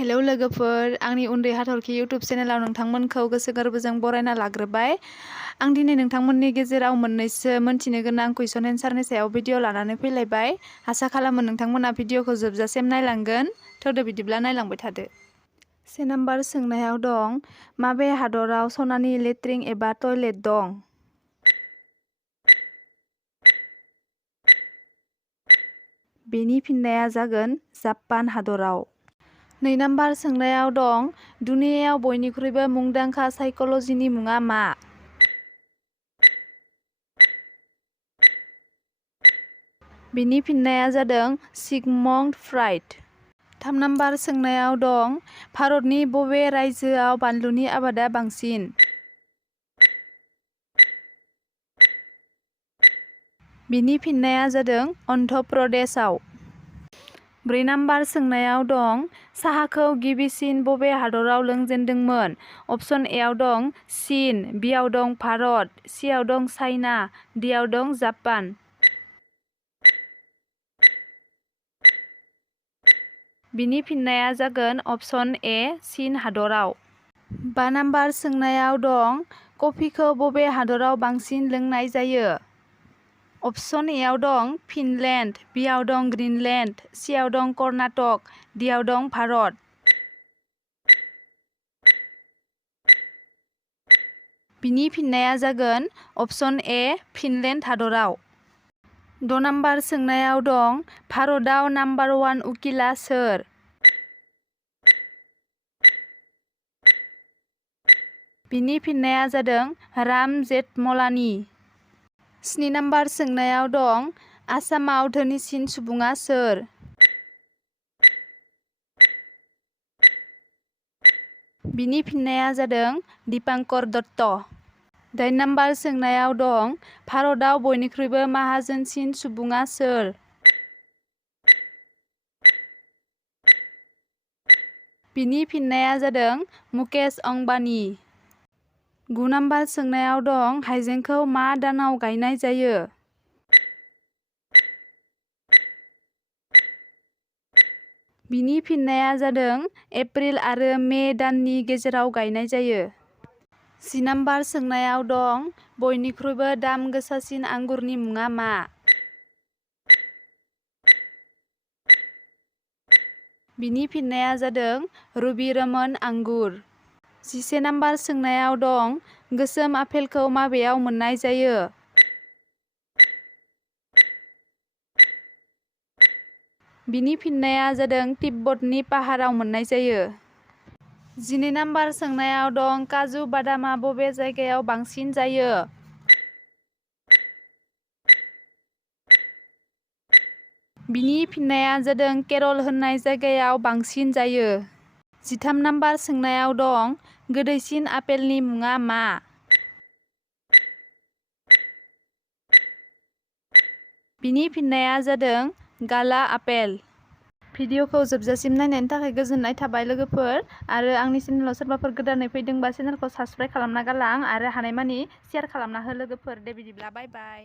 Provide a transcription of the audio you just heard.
Hello लोगोफोर, आंनि उन्दै हाथरखि इउटुब चेनेलाव नोंथांमोनखौ गोसो गोरबोजों बरायना लाग्रोबाय। आं दिनै नोंथांमोननि गेजेराव मोननैसो मोनथिनो गोनां कुइसन एन्सारनि सायाव भिडिअ लानानै फैलायबाय। आसा खालामो नोंथांमोना भिडिअखौ जोबजासिम नायलांगोन। थौदो बिदिब्ला नायलांबाय थादो। 1 नाम्बार सोंनायाव दं, माबे हादराव सनानि लेट्रिन एबा टयलेट दं? बेनि फिननाया जागोन जापान हादराव। 2 नाम्बार सोंनायाव दं, दुनियायाव बयनिख्रुइबो मुंदांखा साइक'लजिनि मुङा मा? बेनि फिननाया जादों सिगमंड फ्रायड। 3 नाम्बार सोंनायाव दं, भारतनि बबे रायजोआव बानलुनि आबादा बांसिन? बेनि फिननाया जादों अन्ध्र प्रदेशआव। 4 नाम्बार सोंनायाव दं, साहाखौ गिबिसिन बबे हादराव लोंजेनदोंमोन? अप्शन एआव दं चीन, बिआव दं भारत, सिआव दं चाइना, डिआव दं जापान। बिनि फिननाया जागोन अप्शन ए चीन हादराव। 5 नाम्बार सोंनायाव दं, कफिखौ बबे हादराव बांसिन लोंनाय जायो? अप्शन एआव दं फिनलेन्ड, बिआव दं ग्रीनलेन्ड, सिआव दं कर्नाटक, डिआव दं भारत। बिनि फिननाया जागोन अप्शन ए फिनलेन्ड हादराव। 6 नाम्बार सोंनायाव दं, भारतआव नाम्बार 1 उकिला सोर? बिनि फिननाया जादों राम जेठमलानी। 7 नाम्बार सोंनायाव दं, आसामाव धोनिसिन सुबुङा सोर? बिनि फिननाया जादों दीपांकर दत्त। 8 नाम्बार सोंनायाव दं, भारतआव बयनिख्रुइबो माहाजोनसिन सुबुङा सोर? बिनि फिननाया जादों मुकेश अंबानी। 9 नाम्बार सोंनायाव दं, हाइजेंखौ मा दानाव गायनाय जायो? बिनि फिननाया जादों एप्रिल आरो मे दाननि गेजेराव गायनाय जायो। 10 नाम्बार सोंनायाव दं, बयनिख्रुइबो दाम गोसासिन आंगुरनि मुङा मा? बिनि फिननाया जादों रुबि रोमोन आंगुर। 11 नाम्बार सोंनायाव दं, गोसोम आपेलखौ माबेयाव मोननाय जायो? बिनि फिननाया जादों तिब्बतनि पाहाराव मोननाय जायो। 12 नाम्बार सोंनायाव दं, काजु बादामआ बबे जायगायाव बांसिन जायो? बिनि फिननाया जादों केरल होननाय जायगायाव बांसिन जायो। 13 नाम्बार सोंनायाव दं, गोदैसिन आपेलनि मुङा मा? बिनि फिननाया जादों गाला आपेल। भिडिअखौ जोबजासिम नायनायनि थाखाय गोजोननाय थाबाय लोगोफोर, आरो आंनि चेनेलाव सोरबाफोर गोदानै फैदोंबा चेनेलखौ साबस्क्राइब खालामना गालां आरो हानायमानि शेयार खालामना हो लोगोफोर। दे बिदिब्ला बाय बाय।